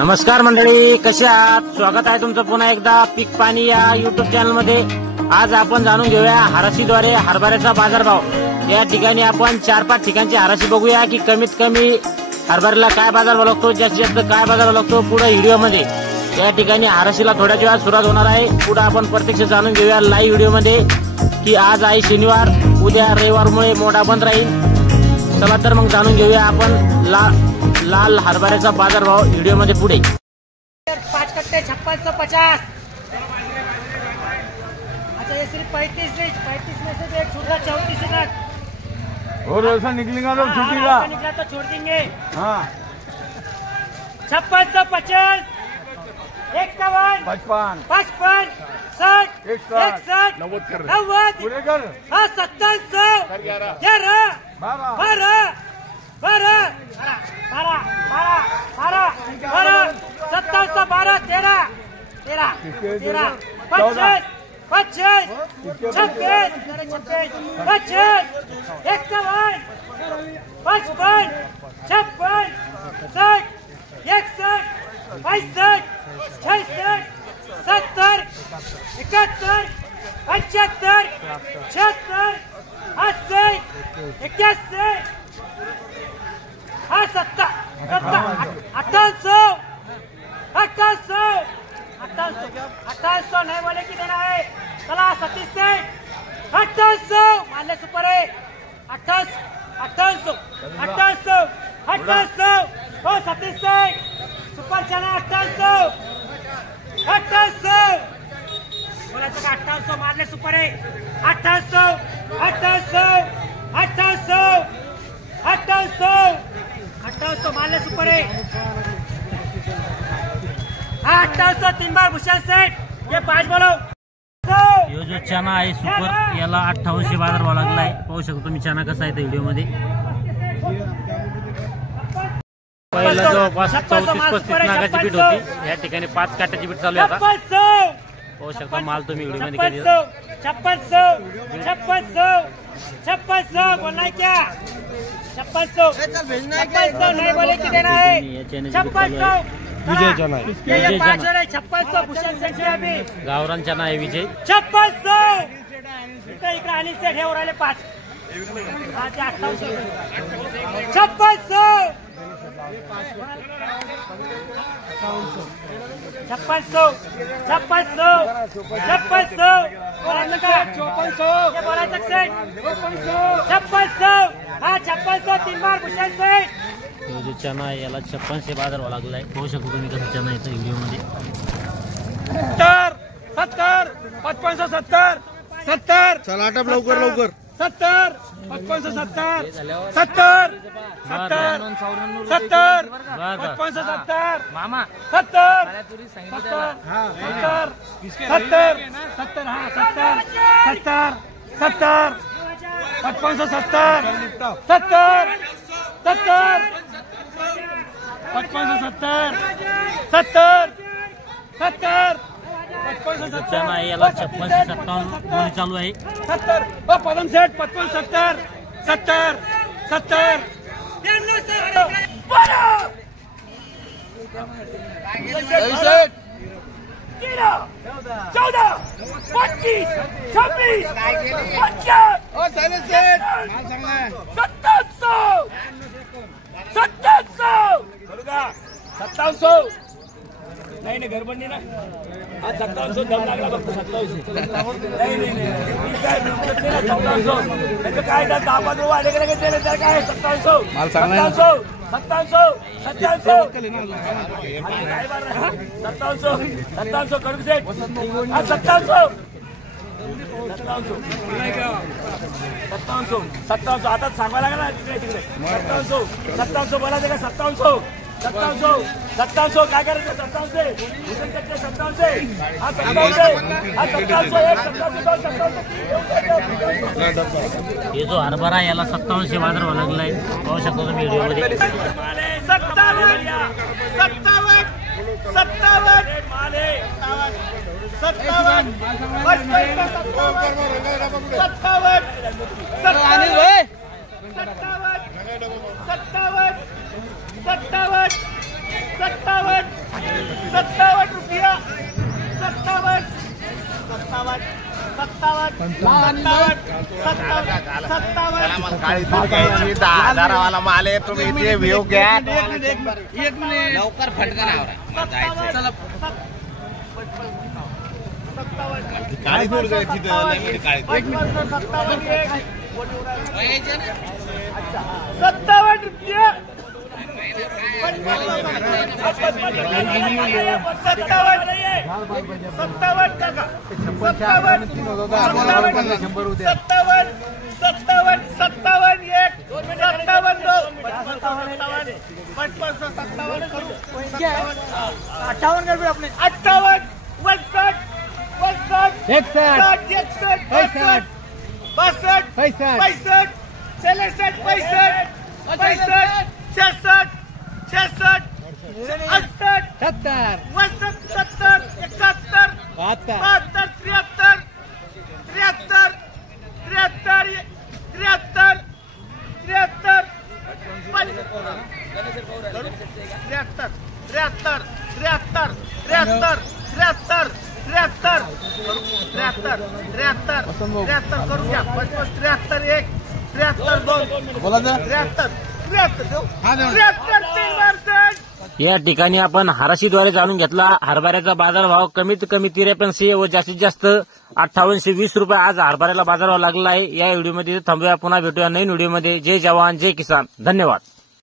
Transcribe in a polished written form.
नमस्कार मंडळी, कसे आहात? स्वागत आहे तुमचं पुन्हा एकदा पीक पाणी या युट्यूब चॅनल मध्ये। आज आपण जाणून घेऊया हराशीद्वारे हरभऱ्याचा बाजारभाव। या ठिकाणी आपण 4-5 ठिकाणची हराशी बघूया की कमीत कमी हरभऱ्याला काय बाजारभाव लागतो, जास्तीत जास्त काय बाजारभाव लागतो पुढे व्हिडिओ मध्ये। या ठिकाणी हराशीला थोड्याच वेळात सुरुवात होणार आहे। पुढे आपण प्रत्यक्ष जाणून घेऊया लाईव्ह व्हिडिओ मध्ये की आज आहे शनिवार, उद्या रविवारमुळे मोठा बंद राहील। चला तर मग जाणून घेऊया आपण लाल हरभऱ्याचा बाजारभाव व्हिडिओ मध्ये पुढे। 5 कट्टे 5650। अच्छा ये सिर्फ 35 में से एक छूट रहा 34 का। और ऐसा निकलेगा तो छूटेगा, निकला तो छोड़ देंगे। हाँ 5650 51 55 55 60 61 90 पूरे कर। हाँ 2700 11 12 12 2712 13 13 25 25 26 26 25 51 55 56 60 61 62 66 70 71 75 76 80 81 हाँ 2800 नहीं बोले कि देना है। चला 37 2800 मान ले सुपर है। 2800 ओ 37 सुपर चना 2800 बोला तो 2800 मान ले सुपर है। 2800 मान ले सुपर है। 2800 3 बार भूषण सेठ ये 5 बोलो। यो जो चना आहे सुपर याला 5800 बाजारभाव लागला आहे। पाहू शकतो तुम्ही चना कसा आहे व्हिडिओ मध्ये। पहिला जो 34-35 नागाची बीट होती, या ठिकाणी 5 काट्याची बीट चालू आहे आता। पाहू शकता माल तुम्ही व्हिडिओ मध्ये किती 5600 बोलना है क्या? 5600 नहीं बोले कि देना है। 5600 विजय चना है। ये 5 है 5600 भूषण सेठ है अभी गावरान चना आहे विजय। 5600 इकडे आणि सेठ हे उराले 5 हा 5800 5600 बोलायचं का 5400 बोलायचं सेठ 5600 हा 5600 3 बार भूषण सेठ। यो जो चना आहे याला 5600 बाजारभाव लागला आहे। पाहू शकतो तुम्ही कसं चना येतं व्हिडिओ मध्ये। 70 5570 70 चला आटप लवकर 70 5570 70 5570 मामा 70 70 हाँ 70 चना आहे याला 5657 बोली चालू आहे। 70 पदम सेठ 55 70 70 14 25 26 2700 नहीं गडबड नाही ना। आज 5700 दम लागला फक्त 5700 नाही काय 10-5 रुपये आले गेले तर काय 5700 2700 करू सेठ आज 2700 आता सांगायला लागला ना तिकडे 2700 बोलायचं का 2700 काय करायचं 2700 हा 2700 हे जो हरभरा आहे याला 5700 बाजारभाव लागला आहे। पाहू शकतो तुम्ही व्हिडिओ मध्ये। 57 $10,000 माल आहे. तुम्ही इथे व्ह्यू घ्या. लवकर फटका लावा. चला काळी दूर जायची काळी 57 रुपये 63 या ठिकाणी आपण हराशीद्वारे जाणून घेतला हरभऱ्याचा बाजारभाव. कमीत कमी 83 व जास्तीत जास्त 5820 रुपये आज हरभऱ्याला बाजारभाव लागला आहे. या व्हिडिओमध्ये थांबूया. पुन्हा भेटूया नवीन व्हिडिओमध्ये. जय जवान जय किसान. धन्यवाद.